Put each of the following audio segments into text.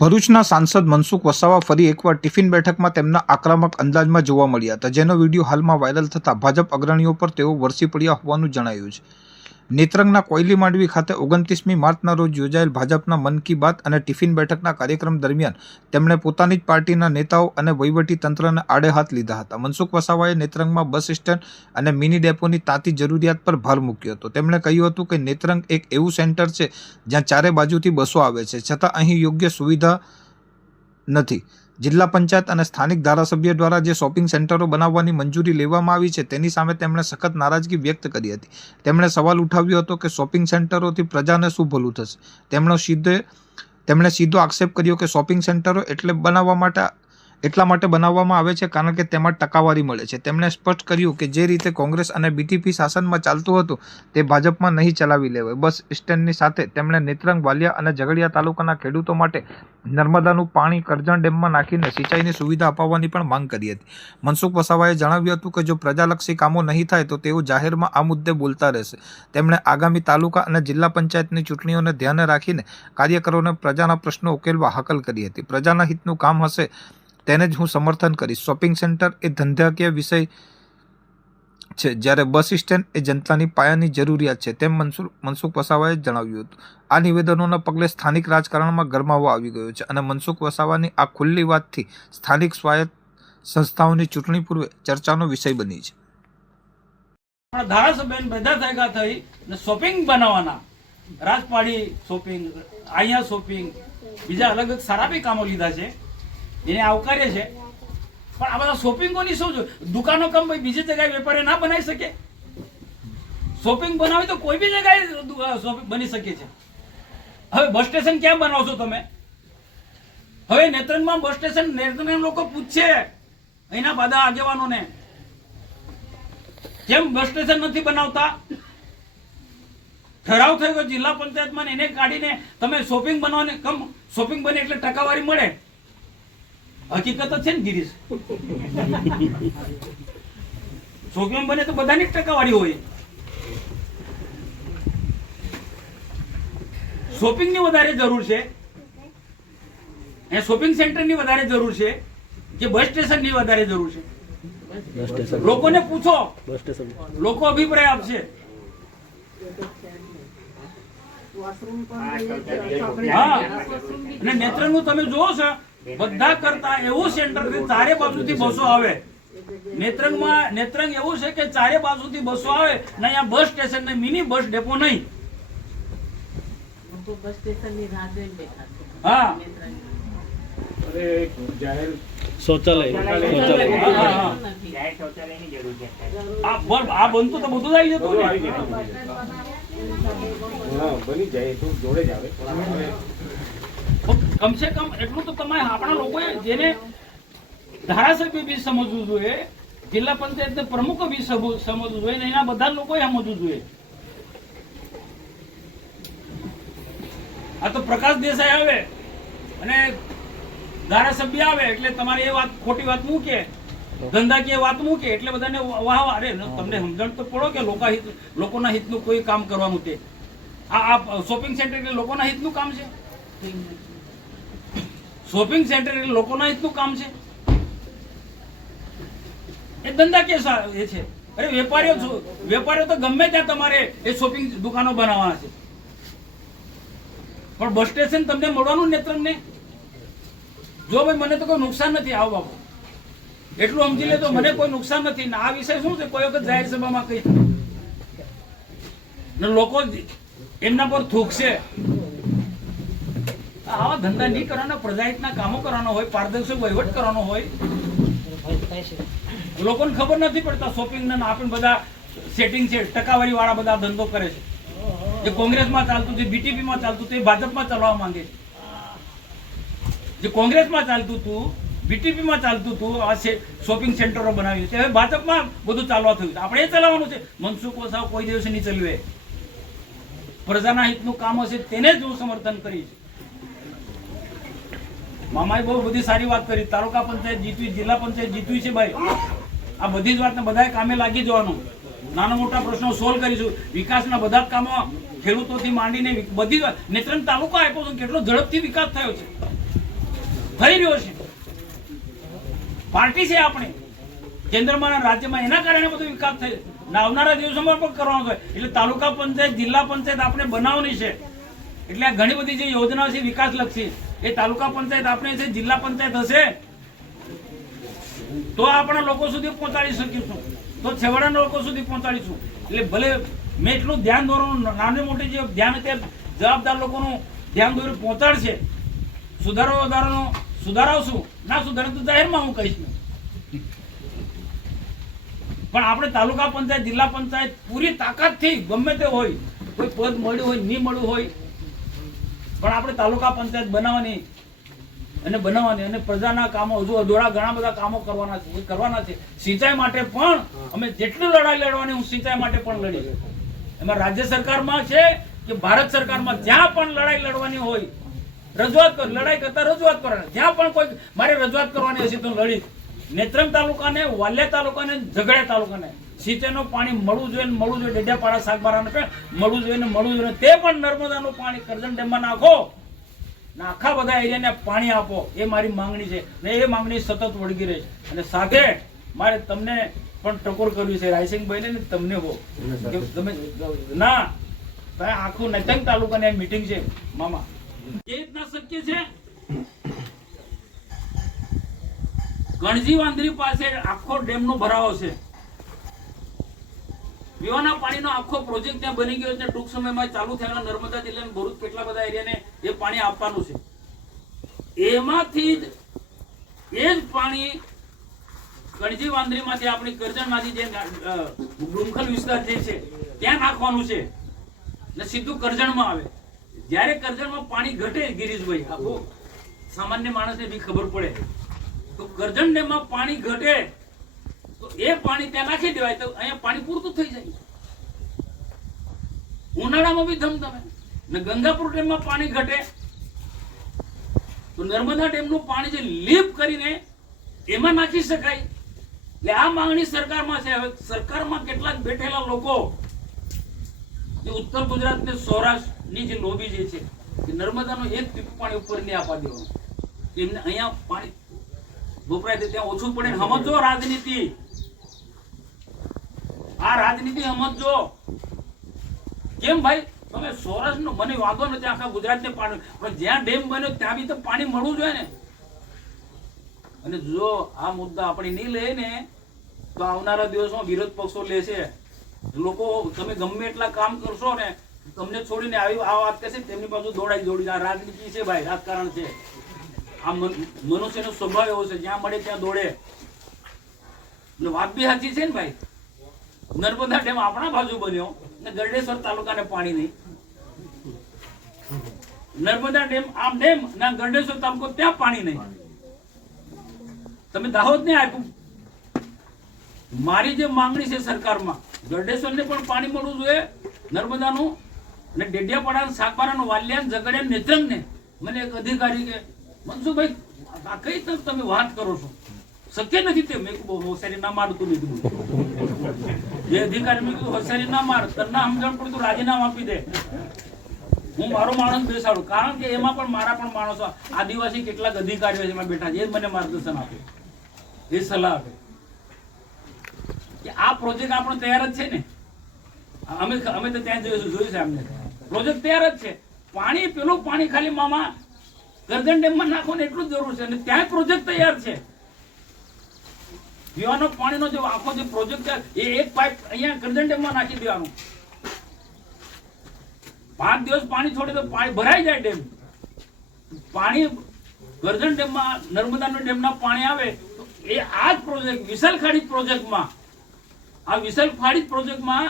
ભરૂચના સાંસદ મનસુખ વસાવા ફરી એકવાર ટિફિન બેઠકમાં તેમના આક્રમક અંદાજમાં જોવા મળ્યા હતા, જેનો વિડીયો હાલમાં વાયરલ થતાં ભાજપ અગ્રણીઓ પર તેઓ વરસી પડ્યા હોવાનું જણાયું છે. નેત્રંગના કોયલી માંડવી ખાતે 29મી માર્ચના રોજ યોજાયેલ ભાજપના મન કી બાત અને ટિફિન બેઠકના કાર્યક્રમ દરમિયાન તેમણે પોતાની જ પાર્ટીના નેતાઓ અને વહીવટી તંત્રને આડે હાથ લીધા હતા. મનસુખ વસાવાએ નેત્રંગમાં બસ સ્ટેન્ડ અને મિની ડેપોની તાતી જરૂરિયાત પર ભાર મૂક્યો હતો. તેમણે કહ્યું હતું કે નેત્રંગ એક એવું સેન્ટર છે જ્યાં ચારે બાજુથી બસો આવે છે, છતાં અહીં યોગ્ય સુવિધા નથી. જિલ્લા પંચાયત અને સ્થાનિક ધારાસભ્ય દ્વારા જે શોપિંગ સેન્ટરો બનાવવાની મંજૂરી લેવામાં આવી છે તેની સામે તેમણે સખત નારાજગી વ્યક્ત કરી હતી. તેમણે સવાલ ઉઠાવ્યો હતો કે શોપિંગ સેન્ટરોથી પ્રજાને શું ભલું થશે. તેમણે સીધો આક્ષેપ કર્યો કે શોપિંગ સેન્ટરો એટલા માટે બનાવવામાં આવે છે કારણ કે તેમાં ટકાવારી મળે છે. તેમણે સ્પષ્ટ કર્યું કે જે રીતે કોંગ્રેસ અને બીટીપી શાસનમાં ચાલતું હતું તે ભાજપમાં નહીં ચલાવી લેવાય. બસ સ્ટેન્ડની સાથે તેમણે નેત્રંગ, વાલિયા અને ઝઘડિયા તાલુકાના ખેડૂતો માટે નર્મદાનું પાણી કરજણ ડેમમાં નાખીને સિંચાઈની સુવિધા અપાવવાની પણ માંગ કરી હતી. મનસુખ વસાવાએ જણાવ્યું હતું કે જો પ્રજાલક્ષી કામો નહીં થાય તો તેઓ જાહેરમાં આ મુદ્દે બોલતા રહેશે. તેમણે આગામી તાલુકા અને જિલ્લા પંચાયતની ચૂંટણીઓને ધ્યાને રાખીને કાર્યકરોને પ્રજાના પ્રશ્નો ઉકેલવા હાકલ કરી હતી. પ્રજાના હિતનું કામ હશે તેને જ હું સમર્થન કરીશ. શોપિંગ સેન્ટર એ ધંધાકીય વિષય છે, જ્યારે બસ સ્ટેન્ડ એ જનતાની પાયાની જરૂરિયાત છે, તેમ મનસુખ વસાવાએ જણાવ્યું હતું. આ નિવેદનોના પગલે સ્થાનિક રાજકારણમાં ગરમાવો આવી ગયો છે અને મનસુખ વસાવાની આ ખુલ્લી વાતથી સ્થાનિક સ્વાયત્ત સંસ્થાઓની ચૂંટણી પૂર્વે ચર્ચાનો વિષય બની છે. ધારાસભ્ય બધા ભેગા થઈ શોપિંગ બનાવવાના, રાજપાડી શોપિંગ, અહીંયા શોપિંગ, બીજા અલગ અલગ સારા બી કામો લીધા છે, જેને આવકારે છે. પણ આ બધા શોપિંગોની શું છે? દુકાનો કમ ભાઈ બીજી જગ્યાએ વેપારી ના બનાવી શકે? શોપિંગ બનાવી તો કોઈ બી જગ્યાએ શોપિંગ બની શકે છે. હવે બસ સ્ટેશન ક્યાં બનાવશો તમે? હવે નેત્રંગમાં બસ સ્ટેશન, નેત્રંગ લોકો પૂછશે અહીંના બધા આગેવાનોને કેમ બસ સ્ટેશન નથી બનાવતા? ઠરાવ થયો કે જિલ્લા પંચાયતમાં એને કાઢીને તમે શોપિંગ બનાવને, કમ શોપિંગ બને એટલે ટકાવારી મળે. હકીકત જ છે ને ગિરીશ, શોપિંગ બને તો બધાની ટકાવારી હોય. શોપિંગ ની વધારે જરૂર છે, શોપિંગ સેન્ટર ની વધારે જરૂર છે કે બસ સ્ટેશન ની વધારે જરૂર છે? લોકોને પૂછો, લોકો અભિપ્રાય આપશે. હા, અને નેત્રંગ નું તમે જોવો છો બધા કરતા એવું સેન્ટર ચારે બાજુથી બસો આવે. નેત્રંગ એવું છે કે ચારે બાજુથી બસો આવે ને અહીંયા બસ સ્ટેશન ને મિની બસ ડેપો નહીં. હા, આ બનતું તો બધું આવી જતું બની જાય તો જોડે જ આવે. કમસે કમ એટલું તો તમારે આપણા લોકોએ, જેને ધારાસભ્ય બી સમજવું જોઈએ, જિલ્લા પંચાયત પ્રમુખો બી સમજવું જોઈએ, એના બધા લોકોએ સમજવું જોઈએ. આ તો પ્રકાશ દેસાઈ આવે અને ધારાસભ્ય આવે એટલે તમારે એ વાત, ખોટી વાત મૂકે, ધંધાકીય વાત મૂકે એટલે બધાને વાહ અરે તમને સમજણ તો પડો કે લોકોના હિતનું કોઈ કામ કરવાનું તે. આ શોપિંગ સેન્ટર એટલે લોકોના હિતનું કામ છે? શોપિંગ સેન્ટર એટલે લોકોના હિતનું કામ છે? એ ધંધાકીય એ છે. અરે વેપારીઓ તો ગમે ત્યાં તમારે એ શોપિંગ દુકાનો બનાવવાના છે, પણ બસ સ્ટેશન તમને મળવાનું નેત્રંગને. જો ભાઈ મને તો કોઈ નુકસાન નથી, આવો બાપુ એટલું સમજી લે તો મને કોઈ નુકસાન નથી. આ વિષય શું છે? કોઈ વખત જાહેર સભામાં કઈ લોકો એમના પર થૂકશે. આવા ધંધા નહીં કરવાના, પ્રજાહિતના કામો કરવાનો હોય, પારદર્શક વહીવટ કરવાનો હોય. લોકોને ખબર નથી પડતા શોપિંગ ને આપણે બધા સેટિંગ છે, ટકાવારી વાળા બધા ધંધો કરે છે. જે કોંગ્રેસમાં ચાલતું, જે બીટીપી માં ચાલતું, તે ભાજપમાં ચાલવા માંગે છે. જે કોંગ્રેસમાં ચાલતું હતું, બીટીપી માં ચાલતું હતું, આ શોપિંગ સેન્ટરો બનાવી છે, હવે ભાજપમાં બધું ચાલવા થયું છે. આપણે એ ચલાવવાનું છે. મનસુખ વસાવા કોઈ દિવસ નહીં ચલાવે. પ્રજાના હિતનું કામ હશે તેને જ હું સમર્થન કરીશ. મામાએ બહુ બધી સારી વાત કરી. તાલુકા પંચાયત જીતવી, જિલ્લા પંચાયત જીતવી છે ભાઈ. આ બધી જ વાતને બધાએ કામે લાગી જવાનું. નાના મોટા પ્રશ્નો સોલ્વ કરીશું. વિકાસના બધા જ કામો ખેડૂતોથી માંડીને બધી નેત્રંગ તાલુકા આપ્યો છે, કેટલો ઝડપથી વિકાસ થયો છે. થઈ રહ્યો છે. પાર્ટી છે આપણે કેન્દ્રમાં અને રાજ્યમાં, એના કારણે બધો વિકાસ થઈ આવનારા દિવસોમાં પણ કરવાનો છે. એટલે તાલુકા પંચાયત, જિલ્લા પંચાયત આપણે બનાવવાની છે. એટલે આ ઘણી બધી જે યોજનાઓ છે વિકાસલક્ષી, એ તાલુકા પંચાયત આપણે છે, જિલ્લા પંચાયત હશે તો આપણા લોકો સુધી પહોંચાડી શકીશું, તો છેવાડાના લોકો સુધી પહોંચાડીશું. એટલે ભલે મેં એટલું ધ્યાન દોરવાનું, નાની મોટી જે ધ્યાન તે જવાબદાર લોકોનું ધ્યાન દોરી પહોંચાડશે. સુધારાવશું, ના સુધારે તો જાહેરમાં હું કહીશ. પણ આપણે તાલુકા પંચાયત, જિલ્લા પંચાયત પૂરી તાકાતથી ગમે તે હોય, કોઈ પદ મળ્યું હોય નહીં મળ્યું હોય, પણ આપણે તાલુકા પંચાયત બનાવવાની અને પ્રજાના કામો હજુ અધૂરા ઘણા બધા કામો કરવાના છે. સિંચાઈ માટે પણ અમે જેટલી લડાઈ લડવાની, હું સિંચાઈ માટે પણ લડી. એમાં રાજ્ય સરકારમાં છે કે ભારત સરકારમાં, જ્યાં પણ લડાઈ લડવાની હોય રજૂઆત કર, લડાઈ કરતા રજૂઆત કરવાની. જ્યાં પણ કોઈ મારે રજૂઆત કરવાની હશે તો લડી. નેત્રંગ તાલુકાને, વાલિયા તાલુકાને, ઝઘડિયા તાલુકાને સિંચાઈનું પાણી મળવું જોઈએ, ડેડિયાપાડા, સાગબારાને મળવું જોઈએ. તે પણ નર્મદાનું પાણી કરજણ ડેમમાં નાખો, આખા બધા એરિયાને પાણી આપો, એ મારી માંગણી છે. ને એ માંગણી સતત વળગી રહે. અને સાથે મારે તમને પણ ટકોર કરવી છે, રાયસિંગભાઈ ને તમને હો તમે ના આખું નેત્રંગ તાલુકાની મીટિંગ છે મામા. એ રીતના શક્ય છે. ગણજી વાંદરી પાસે આખો ડેમનો ભરાવો છે, પીવાના પાણીનો આખો પ્રોજેક્ટ ત્યાં બની ગયો છે. ટૂંક સમયમાં ચાલુ થયેલા નર્મદા જિલ્લાના ભરૂચ કેટલા બધા એરિયાને એ પાણી આપવાનું છે. એમાંથી જ એ જ પાણી ગણજી વાંદરીમાંથી આપણી કરજણમાંથી જે ડુમખલ વિસ્તાર જે છે ત્યાં નાખવાનું છે ને સીધું કરજણમાં આવે. જ્યારે કરજણમાં પાણી ઘટે, ગિરીશભાઈ, આખો સામાન્ય માણસને બી ખબર પડે તો કરજણ ડેમમાં પાણી ઘટે તો એ પાણી ત્યાં નાખી દેવાય તો અહીંયા પાણી પૂરતું થઈ જાય. ઉનાળામાં બી ધમધમે. ને ગંગાપુર ડેમમાં પાણી ઘટે તો નર્મદા ડેમનું પાણી જે લીપ કરીને એમાં નાખી શકાય. એટલે આ માંગણી સરકારમાં છે. હવે સરકારમાં કેટલાક બેઠેલા લોકો જે ઉત્તર ગુજરાત ને સૌરાષ્ટ્રની જે લોબી જે છે કે નર્મદાનું એક ટીપું પાણી ઉપર નહીં આપવા દેવાનું, એમને અહીંયા પાણી વપરાય ત્યાં ઓછું પડે. સમજો રાજનીતિ, આ રાજનીતિ સમજો. કેમ ભાઈ, તમે સૌરાષ્ટ્રનો મને વાંધો નથી, આખા ગુજરાતને પાણી, પણ જ્યાં ડેમ બન્યો ત્યાં બી તો પાણી મળવું જોઈએ ને. અને જો આ મુદ્દા આપણે નહીં લઈએ ને તો આવનારા દિવસમાં વિરોધ પક્ષો લેશે. લોકો તમે ગમે એટલા કામ કરશો ને, તમને છોડીને આવી આ વાત કહેશે, તેમની બાજુ દોડી. આ રાજનીતિ છે ભાઈ, રાજકારણ છે. આ મનુષ્યનો સ્વભાવ એવો છે, જ્યાં મળે ત્યાં દોડે. વાત બી સાચી છે ને ભાઈ. નર્મદા ડેમ આપણા બાજુ બન્યો ને ગરડેશ્વર તાલુકાને પાણી નહીં. નર્મદા ડેમ આમ ડેમ ના ગરડેશ્વર તાલુકો ત્યાં પાણી નહીં. તમે દાહોદ ને આપ્યું. મારી જે માંગણી છે સરકારમાં, ગરડેશ્વર ને પણ પાણી મળવું જોઈએ, નર્મદાનું, અને ડેડિયાપાડા, સાગબારા, વાલિયા, ઝઘડિયા, નેત્રંગ ને. મને એક અધિકારી કે મનસુખભાઈ આ કઈ તમે વાત કરો છો, શક્ય નથી. તે મેં કીધું હોશિયારી ના માર. તું મેં કીધું જે અધિકારી મેં કીધું હોશિયારી ના માર, તને સમજણ પડે તું રાજીનામું આપી દે, હું મારો માણસ બેસાડું. કારણ કે એમાં પણ મારા પણ માણસો આદિવાસી કેટલાક અધિકારીઓ એમાં બેઠા છે, એ મને માર્ગદર્શન આપે, એ સલાહ આપે કે આ પ્રોજેક્ટ આપણો તૈયાર જ છે ને. અમે તો ત્યાં જોયું છે, અમને પ્રોજેક્ટ તૈયાર જ છે. પાણી, પેલું પાણી ખાલી મામા કરજણ ડેમમાં નાખવાનું એટલું જ જરૂર છે, અને ત્યાં પ્રોજેક્ટ તૈયાર છે. પીવાનો પાણીનો જે આખો જે પ્રોજેક્ટ છે એ એક પાઇપ અહીંયા કરજણ ડેમમાં નાખી દેવાનું. 5 દિવસ પાણી છોડે તો પાણી ભરાઈ જાય ડેમ. પાણી કરજણ ડેમમાં, નર્મદાના ડેમના પાણી આવે તો એ આ જ પ્રોજેક્ટ વિસલખાડી પ્રોજેક્ટમાં, આ વિસલખાડી પ્રોજેક્ટમાં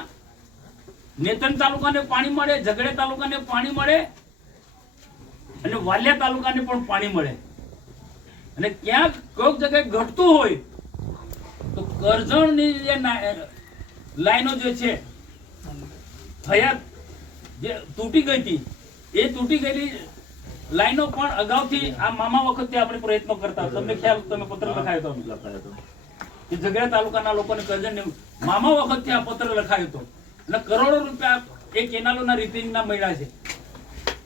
નેત્રંગ તાલુકાને પાણી મળે, ઝઘડિયા તાલુકાને પાણી મળે અને વાલિયા તાલુકાને પણ પાણી મળે. અને ક્યાંક કોઈક જગ્યાએ ઘટતું હોય તો કરજણની જે લાઈનો જે છે હયાત જે તૂટી ગઈ હતી, એ તૂટી ગયેલી લાઈનો પણ અગાઉથી આ મામા વખતથી આપણે પ્રયત્નો કરતા. તમને ખ્યાલ, તમે પત્ર લખાયો હતો કે ઝઘડિયા તાલુકાના લોકોને કરજણ મામા વખતથી આ પત્ર લખાયો હતો અને કરોડો રૂપિયા એ કેનાલોના રિપેરિંગના મળ્યા છે.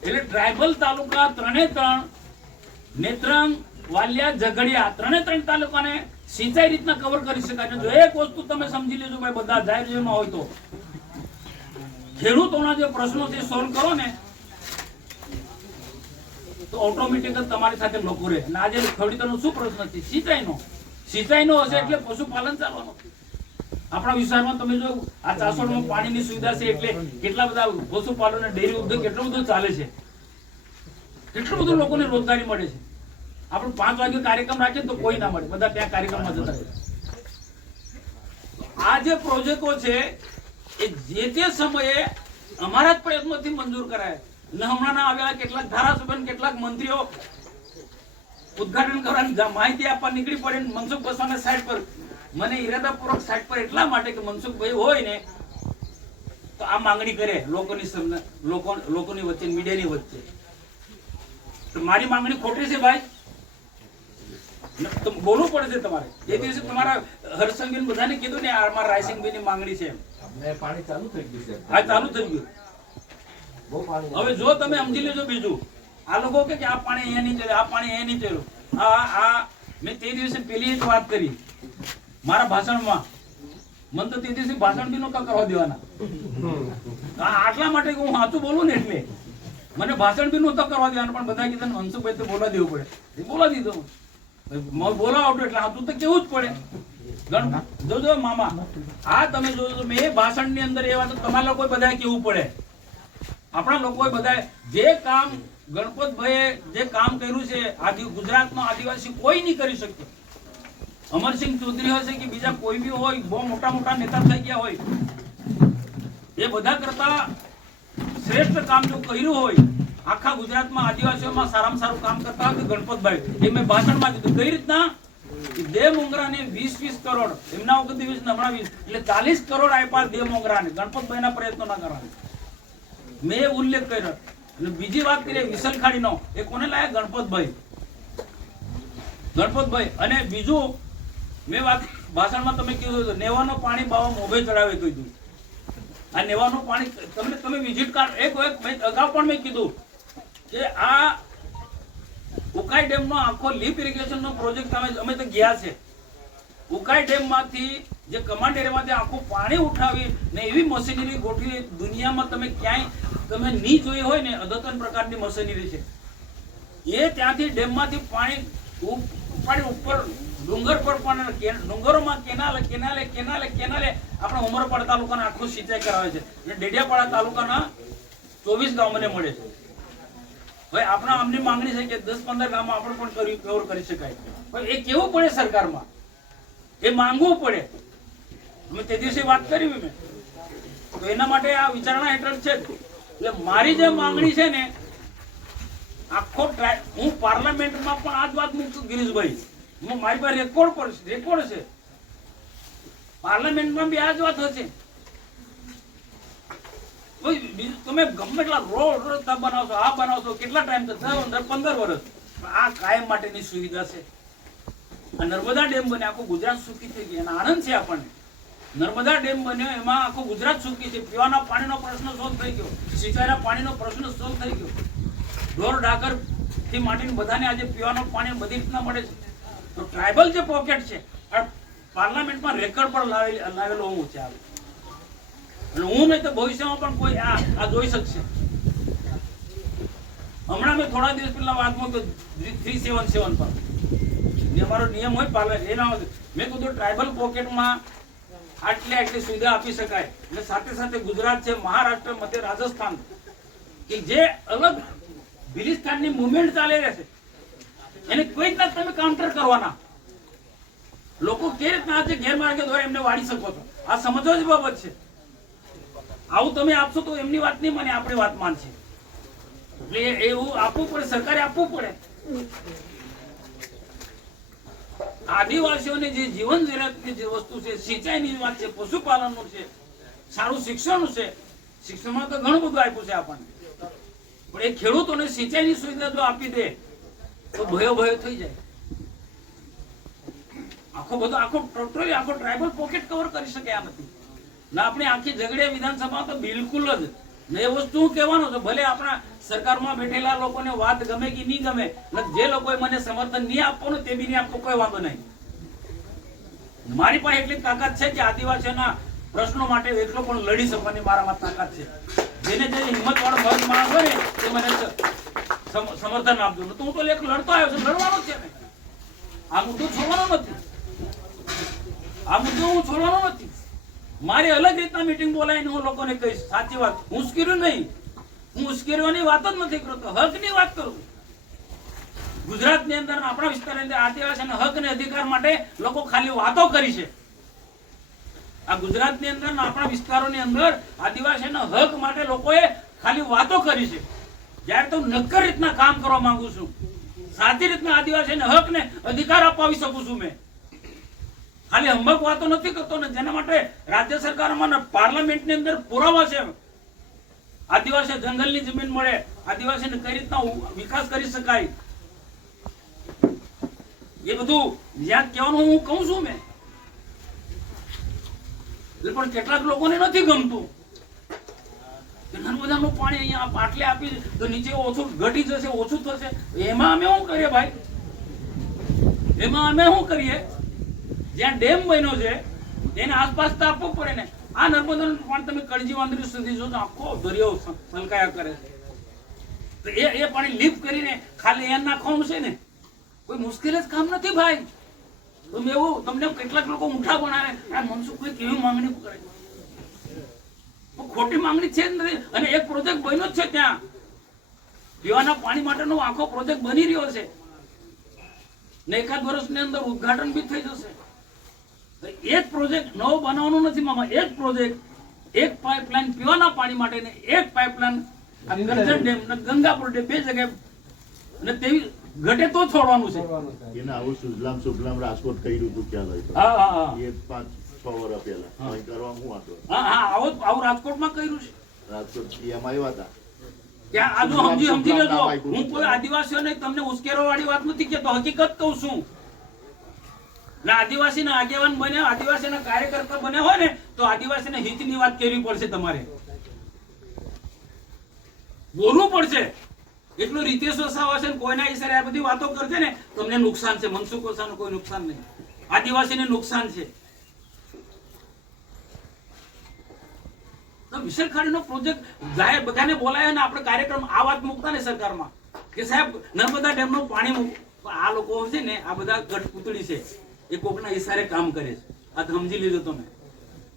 એટલે ટ્રાયબલ તાલુકા 3 નેત્રંગ, વાલિયા, ઝઘડિયા ત્રણ તાલુકાને સિંચાઈ રીતના કવર કરી શકાય. અને જો એક વસ્તુ તમે સમજી લેજો ભાઈ, બધા જાહેર જીવનમાં હોય તો ખેડૂતોના જે પ્રશ્નો છે સોલ્વ કરો ને તો ઓટોમેટિક જ તમારી સાથે લોકો રહે. અને આજે ખેડૂતોનો શું પ્રશ્ન છે? સિંચાઈનો હશે એટલે પશુપાલન ચાલવાનું. આપણા વિસ્તારમાં તમે જો આ ચાસોડમાં પાણીની સુવિધા છે એટલે કેટલા બધા પશુપાલન અને ડેરી ઉદ્યોગ કેટલું બધું ચાલે છે, કેટલું બધું લોકોને રોજગારી મળે છે. આપણે 5 વાગે કાર્યક્રમ રાખીએ તો કોઈ ના મળે, બધા ત્યાં કાર્યક્રમમાં જતા રહે. આ જે પ્રોજેક્ટો છે એ જે તે સમયે અમારા જ પ્રયત્નોથી મંજૂર કરાય. અને હમણાં આવેલા કેટલાક ધારાસભ્ય, કેટલાક મંત્રીઓ ઉદ્ઘાટન કરવાની માહિતી આપવા નીકળી પડે. મનસુખ વસાવાના સાઈડ પર, મને ઈરાદાપૂર્વક સાઈડ પર એટલા માટે કે મનસુખભાઈ હોય ને તો આ માંગણી કરે લોકોની વચ્ચે, મીડિયાની વચ્ચે. તો મારી માંગણી ખોટી છે ભાઈ, બોલવું પડે છે તમારે. એ દિવસે તમારા હર્ષંગીન બધાને કીધું ને આ મારા રાયસિંગભાઈની માંગણી છે. પાણી ચાલુ થઈ ગયું છે. હા, ચાલુ થઈ ગયું. બહુ પાણી. હવે જો તમે સમજી લેજો બીજું, આ લોકો કે આ પાણી અહીંયા નહીં ચાલ્યું, આ પાણી અહીંયા નહીં ચાલ્યું. આ મેં તે દિવસે પેલી એક વાત કરી મારા ભાષણમાં, મને તો તે દિવસે ભાષણ બી નહોતા કરવા દેવાના. આટલા માટે હું સાચું બોલું ને એટલે મને ભાષણ બી નહોતા કરવા દેવાના. પણ બધા કીધા મનસુખભાઈ તો બોલા દેવું પડે, બોલા દીધો. બોલાવતો એટલે સાચું તો કેવું જ પડે. જોજો મામા, આ તમે જોજો, મેં ભાષણની અંદર એ વાત તમારા લોકો બધાએ કેવું પડે. આપણા લોકોએ બધા જે કામ ગણપતભાઈએ જે કામ કર્યું છે ગુજરાતનો આદિવાસી કોઈ નહીં કરી શક્યો. અમરસિંહ ચૌધરી હશે કે બીજા કોઈ બી હોય, બહુ મોટા મોટા નેતા થઈ ગયા હોય, એ બધા કરતા શ્રેષ્ઠ કામ જો કર્યું હોય આખા ગુજરાતમાં આદિવાસીઓમાં સારામાં સારું કામ કરતા હોય તો ગણપતભાઈ. એ મેં ભાષણમાં કીધું કઈ રીતના 2 મોંગરાને 20 કરોડ એમના વખત દિવસ હમણાં 20 એટલે 40 કરોડ આપ્યા 2 મોંગરાને ગણપતભાઈના પ્રયત્નોના કારણે. મેં ઉલ્લેખ કર્યો. અને બીજી વાત કરીએ વિસલખાડીનો, એ કોને લાયા? ગણપતભાઈ. અને બીજું મેં વાત ભાષણમાં તમે કીધું નેવાનું પાણી બાવા મોભે ચડાવે કીધું. આ નેવાનું પાણી તમે વિઝિટ કાર્ડ એક અગાઉ પણ મેં કીધું કે આ ઉકાઈ ડેમનો આખો લીપ ઇરિગેશનનો પ્રોજેક્ટ અમે તો ગયા છે. ઉકાઈ ડેમમાંથી જે કમાન્ડ એરિયામાંથી આખું પાણી ઉઠાવી ને એવી મશીનરી ગોઠવી દુનિયામાં તમે ક્યાંય તમે નહીં જોઈ હોય ને, અદ્યતન પ્રકારની મશીનરી છે. એ ત્યાંથી ડેમમાંથી પાણી ઉપાડી ઉપર ડુંગર પર પણ ડુંગરોમાં કેનાલે આપણા ઉમરપાડા તાલુકાના આખું સિંચાઈ કરાવે છે. અને ડેડિયાપાડા તાલુકાના 24 ગામ મને મળે છે. હવે આપણા આમની માંગણી છે કે 10-15 ગામમાં આપણે પણ કવર કરી શકાય. પણ એ કેવું પડે સરકારમાં, એ માંગવું પડે. અમે તે દિવસે વાત કરી મેં, તો એના માટે આ વિચારણા હેઠળ છે. એટલે મારી જે માંગણી છે ને આખો હું પાર્લામેન્ટમાં પણ આ જ વાત મૂકું ગિરીશભાઈ, મારી પાસે રેકોર્ડ છે. પાર્લામેન્ટમાં બી આ જ વાત હશે. તમે ગમે એટલા રોડ રસ્તા બનાવશો, આ બનાવશો, કેટલા ટાઈમ થશે? 15 વર્ષ. આ કાયમ માટેની સુવિધા છે. આ નર્મદા ડેમ બને આખું ગુજરાત સુખી થઈ ગયું. અને આનંદ છે આપણને. નર્મદા ડેમ બન્યો એમાં આખું ગુજરાત સુખી છે. પીવાના પાણીનો પ્રશ્ન સોલ્વ થઈ ગયો, સિંચાઈના પાણીનો પ્રશ્ન સોલ્વ થઈ ગયો. ઢોર ડાકર થી માંડીને બધાને આજે પીવાનું પાણી બધી રીતના મળે છે. તો ટ્રાઇબલ જે પોકેટ છે પાર્લામેન્ટમાં રેકર્ડ પર લાવેલો હું છે. અને હું નહીં તો ભવિષ્યમાં પણ કોઈ આ જોઈ શકશે. હમણાં મેં થોડા દિવસ પહેલા વાત મૂક્યો 377 પર અમારો નિયમ હોય પાર્લામેન્ટ એના મેં કીધું ટ્રાઇબલ પોકેટમાં આટલી સુવિધા આપી શકાય. અને સાથે સાથે ગુજરાત છે, મહારાષ્ટ્ર, મધ્ય રાજસ્થાન કે જે અલગ બિલિસ્તાનની મુવમેન્ટ ચાલી રહે છે એને કોઈ રીતના તમે કાઉન્ટર કરવાના. લોકો કે રીતના આજે ગેરમાર્ગે દ્વારા એમને વાળી શકો છો. આ સમજવા જ બાબત છે. આવું તમે આપશો તો એમની વાત નહીં માને, આપણી વાત માનશે. એટલે એવું આપવું પડે, સરકારે આપવું પડે. આદિવાસીઓની જે જીવન જરૂરિયાતની જે વસ્તુ છે, સિંચાઈની વાત છે, પશુપાલનનું છે, સારું શિક્ષણનું છે. શિક્ષણમાં તો ઘણું બધું આપ્યું છે આપણને. પણ એ ખેડૂતોને સિંચાઈની સુવિધા જો આપી દે તો ભયો થઈ જાય. આખો ટ્રાઇબલ પોકેટ કવર કરી શકે આ નથી. ના આપણે આખી ઝઘડિયા વિધાનસભા તો બિલકુલ જ ને એ વસ્તુ હું કહેવાનો છું, ભલે આપણા સરકારમાં બેઠેલા લોકોને વાત ગમે કે નહીં ગમે, ને જે લોકોએ મને સમર્થન નહીં આપવાનું તે બી નહીં આપવું, કોઈ વાંધો નહીં. મારી પાસે એટલી તાકાત છે કે આદિવાસીઓના પ્રશ્નો માટે એકલો પણ લડી શકવાની મારામાં તાકાત છે. જેને જે હિંમત વાળો મર્દ માણસ હોય ને તે મને સમર્થન આપજો. તો હું તો એક લડતો આવ્યો છું, લડવાનો જ છે ને. આ મુદ્દો છોડવાનો નથી, આ મુદ્દો હું છોડવાનો નથી. મારી અલગ રીતના મીટિંગ બોલાવીને હું લોકોને કહીશ સાચી વાત. હું ઉશ્કેર્યું નહીં, હું ઉશ્કેરવાની વાત જ નથી કરતો, હકની વાત કરું છું. ગુજરાતની અંદર આપણા વિસ્તારની અંદર આદિવાસીના હક અને અધિકાર માટે લોકો ખાલી વાતો કરી છે. આ ગુજરાતની અંદર આપણા વિસ્તારોની અંદર આદિવાસીના હક માટે લોકોએ ખાલી વાતો કરી છે. જ્યારે તો નક્કર રીતના કામ કરવા માંગુ છું, સાચી રીતના આદિવાસીના હક ને અધિકાર અપાવી શકું છું. મેં ખાલી હંબક વાતો નથી કરતો ને, જેના માટે રાજ્ય સરકારમાં પાર્લામેન્ટની અંદર પુરાવા છે. આદિવાસી જંગલની જમીન મળે, આદિવાસીને કઈ રીતના વિકાસ કરી શકાય, એ બધું યાદ કહેવાનું હું કહું છું. મેં પણ કેટલાક લોકોને નથી ગમતું કે નર્મદાનું પાણી અહીંયા આટલે આપી તો નીચે ઓછું ઘટી જશે, ઓછું થશે. એમાં અમે શું કરીએ ભાઈ? એમાં અમે શું કરીએ? જ્યાં ડેમ બન્યો છે એને આસપાસ તો આપવું પડે ને. આ નર્મદાનું પાણી તમે કણજી વાંદરી સુધી જો આખો દરિયો છલકાયા કરે છે, તો એ પાણી લીફ કરીને ખાલી અહીંયા નાખવાનું છે ને, કોઈ મુશ્કેલ જ કામ નથી ભાઈ. તમે એવું તમને કેટલાક લોકો ઊંઠા બનાવે, આ મનસુખભાઈ કેવી માંગણી કરે, ખોટી માંગણી છે જ નથી. અને એક પ્રોજેક્ટ બન્યો જ છે ત્યાં, પીવાના પાણી માટેનો આખો પ્રોજેક્ટ બની રહ્યો છે ને એકાદ વર્ષની અંદર ઉદ્ઘાટન બી થઈ જશે. એક પ્રોજેક્ટ નવો બનાવવાનો નથી મામા, એક પ્રોજેક્ટ, એક પાઇપલાઇન પીવાના પાણી માટે ને એક પાઇપલાઇન કરજણ ડેમ ને ગંગાપુર ડેમ, બે જગ્યાએ અને તેવી ઘટે તો છોડવાનું છે. એને આવું સુજલામ સુફલામ રાજકોટ કર્યું હતું ખ્યાલ હોય તો. હા હા હા એ 5-6 વર્ષ પહેલા અહીં કરવા હું હતો. હા હા આવું રાજકોટમાં કર્યું છે. રાજકોટ એમ આવ્યા હતા. ત્યાં આજુ સમજી લેજો, હું કોઈ આદિવાસીઓને તમને ઉશ્કેરવા વાળી વાત નથી કેતો, હકીકત કહું છું. ના આદિવાસીના આગેવાન બન્યા, આદિવાસીના કાર્યકર્તા બન્યા હોય ને તો આદિવાસીના હિતની વાત કરવી પડશે, તમારે બોલવું પડશે. એટલું રીતેશ વસાવા છે ને કોઈના ઈશારે આ બધી વાતો કરશે ને તમને નુકસાન છે. મનસુખ વસાવાનું કોઈ નુકસાન નહીં, આદિવાસીને નુકસાન છે. તો વિશાળ ખાડીનો પ્રોજેક્ટ જાહેર બધાને બોલાય ને આપણે કાર્યક્રમ આ વાત મૂકતા ને સરકારમાં કે સાહેબ નર્મદા ડેમનું પાણી આ લોકો છે ને આ બધા કઠપૂતળી છે, એ કોકના ઈશારે કામ કરે છે. આ સમજી લીધો તમે.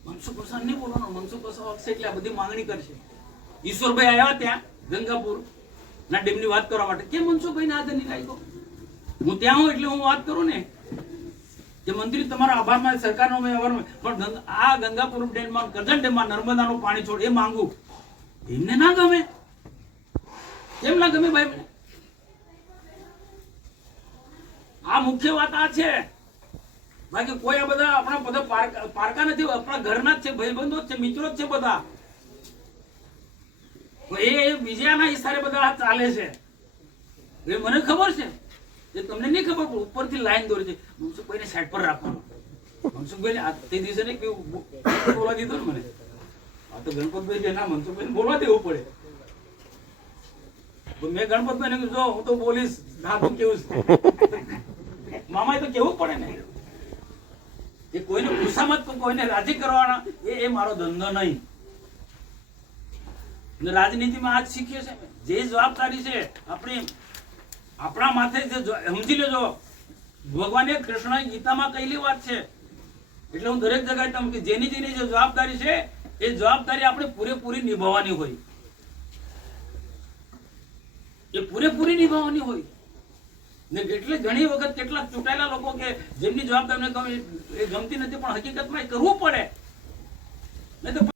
મનસુખ વસાવા નહીં બોલવાનો, મનસુખ વસાવા છે એટલે આ બધી માંગણી કરશે. ઈશ્વરભાઈ આવ્યા ત્યાં ગંગાપુર ના ડેમની વાત કરવા માટે, કેમ મનસુખભાઈને આદર નહીં લાગ્યો? હું ત્યાં હું એટલે હું વાત કરું ને કે મંત્રી તમારો આભાર માને, સરકારનો મેં આભાર માને, પણ આ ગંગાપુર ડેમમાં કરજણ ડેમમાં નર્મદાનું પાણી છોડ એ માંગુ એમને ના ગમે. કેમ ના ગમે ભાઈ? મને આ મુખ્ય વાત આ છે. બાકી કોઈ આ બધા આપણા બધા પારકા નથી, આપણા ઘરના જ છે, ભાઈબંધો જ છે, મિત્રો જ છે બધા. એ બીજાના ઈશારે બધા ચાલે છે. એ મને ખબર છે, એ તમને નહીં ખબર, પણ ઉપરથી લાઈન દોરી છે. મનસુખભાઈને સાઈડ પર રાખવાનું. મનસુખભાઈને તે દિવસે ને કેવું બોલવા દીધો ને મને, આ તો ગણપતભાઈ કે ના મનસુખભાઈને બોલવા દેવું પડે. મેં ગણપતભાઈને કીધું જો હું તો બોલીશ, ના તું કેવું છે મામાએ તો કેવું પડે ને. એ કોઈને ખુશામત કોઈને રાજી કરવાના એ મારો ધંધો નહીં. રાજનીતિમાં આજ શીખ્યો છે જે જવાબદારી છે આપણી આપણા માથે સમજી લેજો. ભગવાને કૃષ્ણ ગીતામાં કહેલી વાત છે, એટલે હું દરેક જગ્યાએ તમને કે જેની જે જવાબદારી છે એ જવાબદારી આપણે પૂરેપૂરી નિભાવવાની હોય, એ પૂરેપૂરી નિભાવવાની હોય ને. એટલે ઘણી વખત કેટલાક ચૂંટાયેલા લોકો કે જેમની જવાબદારી એ ગમતી નથી, પણ હકીકતમાં એ કરવું પડે નહીં તો